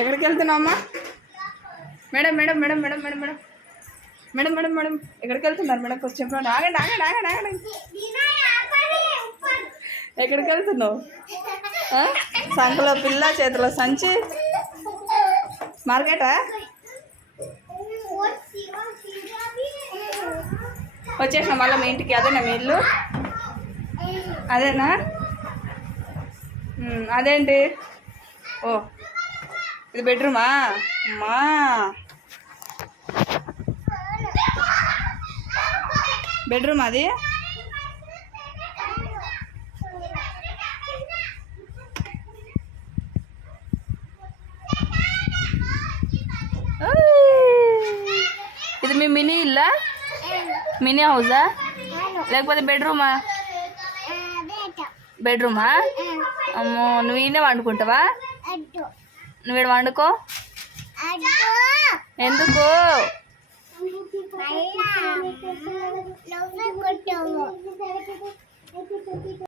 ఎక్కడికి వెళ్తున్నావమ్మా? Madam madam madam madam madam madam madam madam madam ఎక్కడికి వెళ్తున్నారు మేడం? కొంచెం చెప్పండి. ఆగండి ఆగండి ఆగండి ఆగండి. ఎక్కడికి వెళ్తున్నావు? సంకలో పిల్ల, చేతిలో సంచి. మార్కెటా? వచ్చేసిన మళ్ళీ మీ ఇంటికి. అదేనా మీ ఇల్లు? అదేనా? అదేంటి? ఓ, ఇది బెడ్రూమా? అమ్మా, బెడ్రూమ్ అది. ఇది మీ మినీ ఇల్లా? మినీ హౌసా లేకపోతే బెడ్రూమా? బెడ్రూమా? అమ్మో, నువ్వు ఈయనే వండుకుంటావా? నువ్వు ఇక్కడ వండుకో. ఎందుకు?